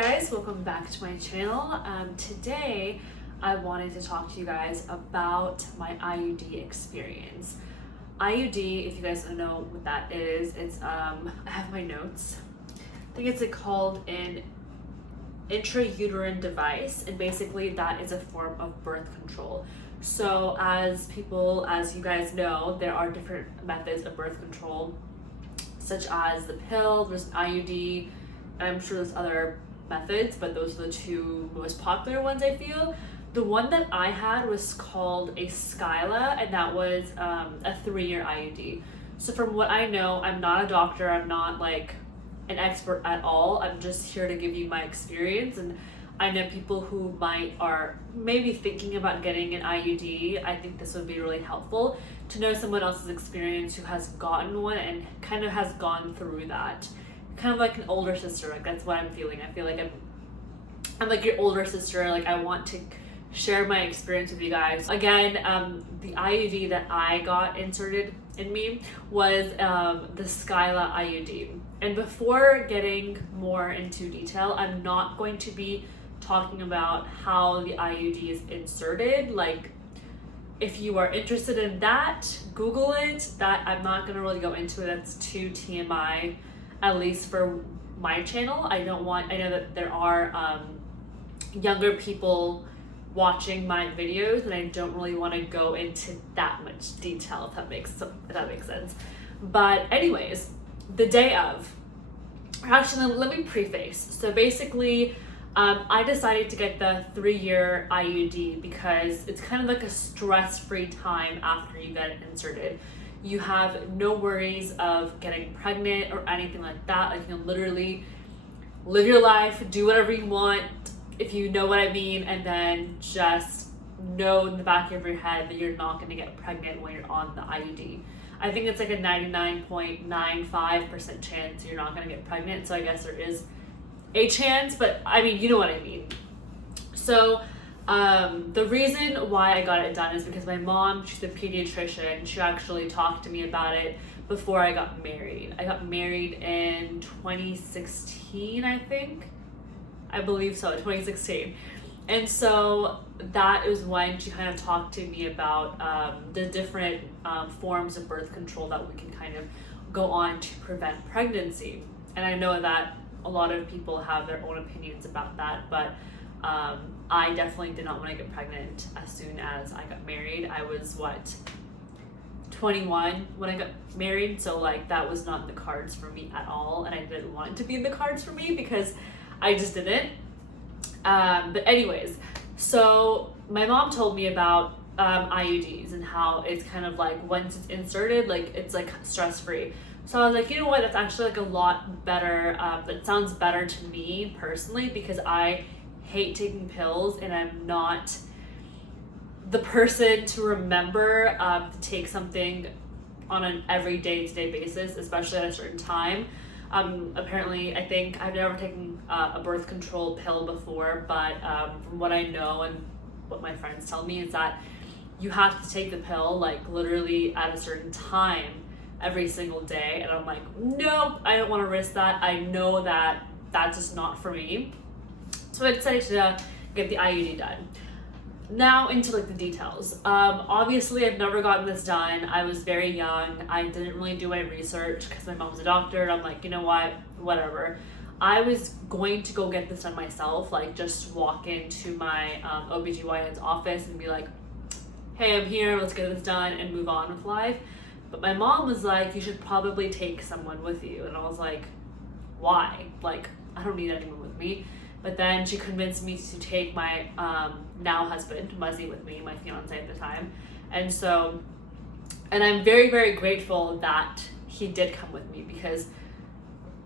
guys, welcome back to my channel. Today I wanted to talk to you guys about my IUD experience. IUD, if you guys don't know what that is, it's I have my notes. I think it's called an intrauterine device, and basically that is a form of birth control. So as you guys know, there are different methods of birth control, such as the pill, there's IUD, and I'm sure there's other methods, but those are the two most popular ones I feel. The one that I had was called a Skyla, and that was a 3-year IUD. So from what I know, I'm not a doctor, I'm not like an expert at all, I'm just here to give you my experience, and I know people who are maybe thinking about getting an IUD. I think this would be really helpful to know someone else's experience who has gotten one and kind of has gone through that. Kind of like an older sister, like that's what I'm feeling. I feel like I'm like your older sister. Like I want to share my experience with you guys. Again, the IUD that I got inserted in me was the Skyla IUD. And before getting more into detail, I'm not going to be talking about how the IUD is inserted. Like if you are interested in that, Google it. That I'm not going to really go into it. That's too TMI, at least for my channel. I know that there are younger people watching my videos, and I don't really want to go into that much detail, if that makes sense. But anyways, the day of, actually let me preface. So basically, I decided to get the 3-year IUD because it's kind of like a stress-free time after you get it inserted. You have no worries of getting pregnant or anything like that. Like you can literally live your life, do whatever you want, if you know what I mean, and then just know in the back of your head that you're not going to get pregnant when you're on the IUD. I think it's like a 99.95% chance you're not going to get pregnant, so I guess there is a chance, but I mean, you know what I mean. So the reason why I got it done is because my mom, she's a pediatrician. She actually talked to me about it before I got married. I got married in 2016, I believe so, 2016. And so that is when she kind of talked to me about the different forms of birth control that we can kind of go on to prevent pregnancy. And I know that a lot of people have their own opinions about that, but I definitely did not want to get pregnant as soon as I got married. I was 21 when I got married, so like that was not in the cards for me at all, and I didn't want it to be in the cards for me because I just didn't. But anyways, so my mom told me about IUDs and how it's kind of like once it's inserted, like it's like stress-free. So I was like, you know what, that's actually like a lot better. That sounds better to me personally because I hate taking pills and I'm not the person to remember to take something on an every day-to-day basis, especially at a certain time. Apparently, I think I've never taken a birth control pill before, but from what I know and what my friends tell me is that you have to take the pill like literally at a certain time every single day, and I'm like, nope, I don't want to risk that. I know that that's just not for me. So I decided to get the IUD done. Now into like the details. Obviously I've never gotten this done. I was very young. I didn't really do my research because my mom's a doctor, and I'm like, you know what, whatever. I was going to go get this done myself, like just walk into my OBGYN's office and be like, hey, I'm here, let's get this done and move on with life. But my mom was like, you should probably take someone with you. And I was like, why? Like, I don't need anyone with me. But then she convinced me to take my now husband, Muzzy, with me, my fiance at the time. And I'm very, very grateful that he did come with me because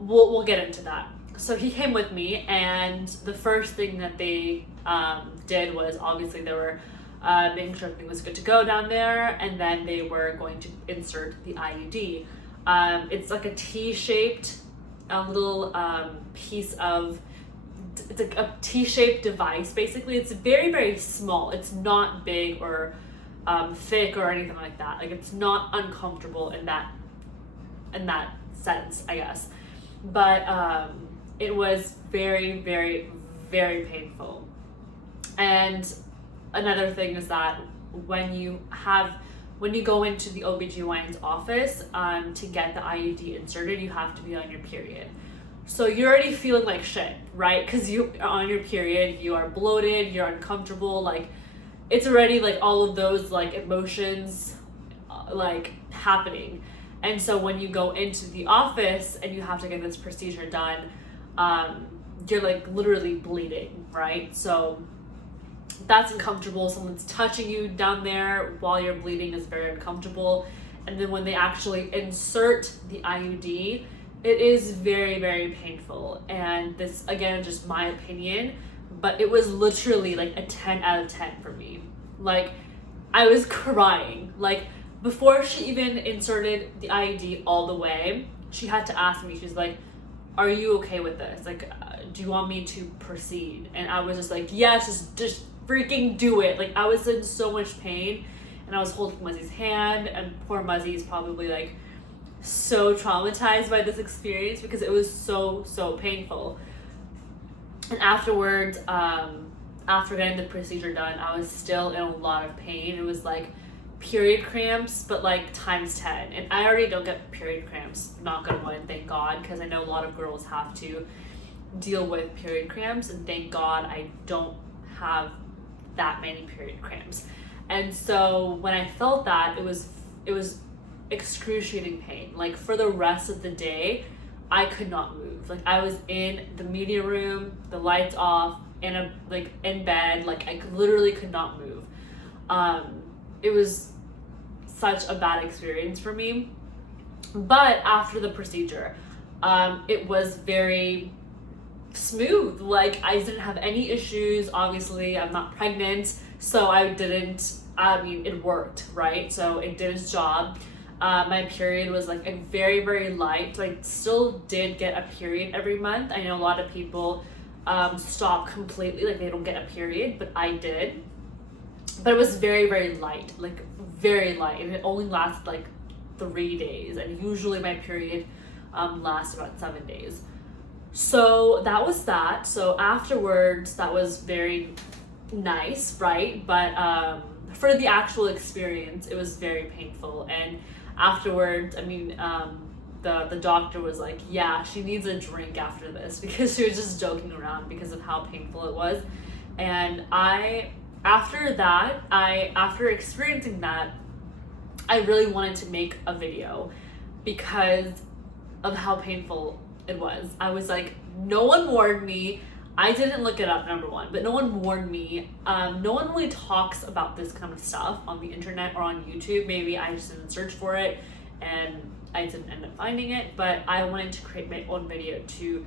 we'll get into that. So he came with me, and the first thing that they did was obviously they were making sure everything was good to go down there, and then they were going to insert the IUD. It's like a T-shaped, a little piece of, it's like a T-shaped device. Basically, it's very, very small. It's not big or thick or anything like that. Like it's not uncomfortable in that sense, I guess. But it was very, very, very painful. And another thing is that when you go into the OBGYN's office to get the IUD inserted, you have to be on your period. So you're already feeling like shit, right? Because you are on your period, you are bloated, you're uncomfortable, like it's already like all of those like emotions like happening. And so when you go into the office and you have to get this procedure done, you're like literally bleeding, right? So that's uncomfortable. Someone's touching you down there while you're bleeding is very uncomfortable. And then when they actually insert the IUD, it is very, very painful. And this, again, just my opinion, but it was literally like a 10 out of 10 for me. Like, I was crying. Like, before she even inserted the IUD all the way, she had to ask me, she's like, are you okay with this? Like, do you want me to proceed? And I was just like, yes, just freaking do it. Like, I was in so much pain, and I was holding Muzzy's hand, and poor Muzzy is probably like so traumatized by this experience because it was so painful. And afterwards, after getting the procedure done, I was still in a lot of pain. It was like period cramps, but like times 10. And I already don't get period cramps, not gonna lie, and thank God, because I know a lot of girls have to deal with period cramps, and thank God I don't have that many period cramps. And so when I felt that, it was excruciating pain. Like, for the rest of the day, I could not move. Like, I was in the media room, the lights off, in bed, like I literally could not move. It was such a bad experience for me. But after the procedure, it was very smooth. Like, I didn't have any issues. Obviously, I'm not pregnant, so it worked, right? So it did its job. My period was like a very, very light. So I still did get a period every month. I know a lot of people stop completely, like they don't get a period, but I did. But it was very, very light, like very light, and it only lasted like 3 days, and usually my period lasts about 7 days. So that was that. So afterwards, that was very nice, right? But for the actual experience, it was very painful. And afterwards, the doctor was like, yeah, she needs a drink after this, because she was just joking around because of how painful it was. And after experiencing that, I really wanted to make a video because of how painful it was. I was like, no one warned me. I didn't look it up, number one, but no one warned me. No one really talks about this kind of stuff on the internet or on YouTube. Maybe I just didn't search for it and I didn't end up finding it, but I wanted to create my own video to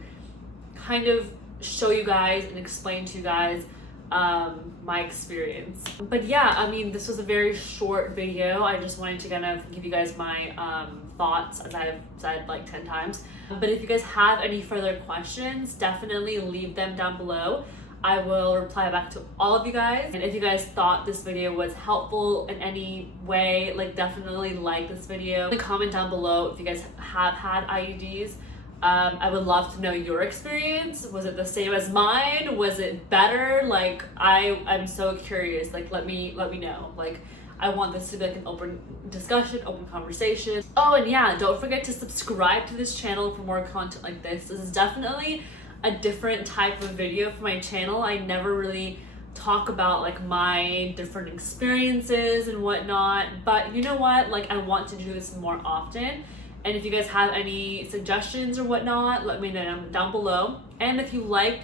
kind of show you guys and explain to you guys my experience. But yeah, this was a very short video. I just wanted to kind of give you guys my thoughts, as I've said like 10 times. But if you guys have any further questions, definitely leave them down below. I will reply back to all of you guys. And if you guys thought this video was helpful in any way, like definitely like this video. Comment down below if you guys have had IUDs. I would love to know your experience. Was it the same as mine? Was it better? Like, I'm so curious. Like, let me know. Like, I want this to be like an open discussion, open conversation. Oh, and yeah, don't forget to subscribe to this channel for more content like this. This is definitely a different type of video for my channel. I never really talk about like my different experiences and whatnot, but you know what? Like, I want to do this more often. And if you guys have any suggestions or whatnot, let me know down below. And if you like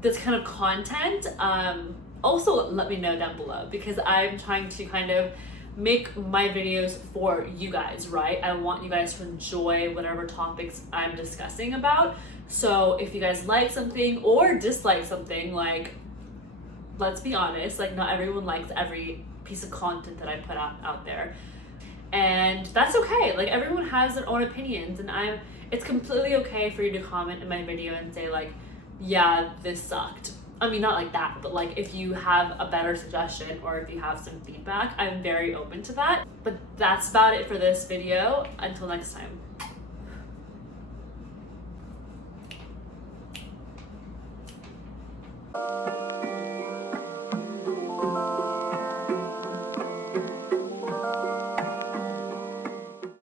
this kind of content, also let me know down below, because I'm trying to kind of make my videos for you guys, right? I want you guys to enjoy whatever topics I'm discussing about. So if you guys like something or dislike something, like, let's be honest, like not everyone likes every piece of content that I put out there. And that's okay. Like, everyone has their own opinions, and it's completely okay for you to comment in my video and say like, yeah, this sucked. I mean, not like that, but like if you have a better suggestion or if you have some feedback, I'm very open to that. But that's about it for this video. Until next time. you.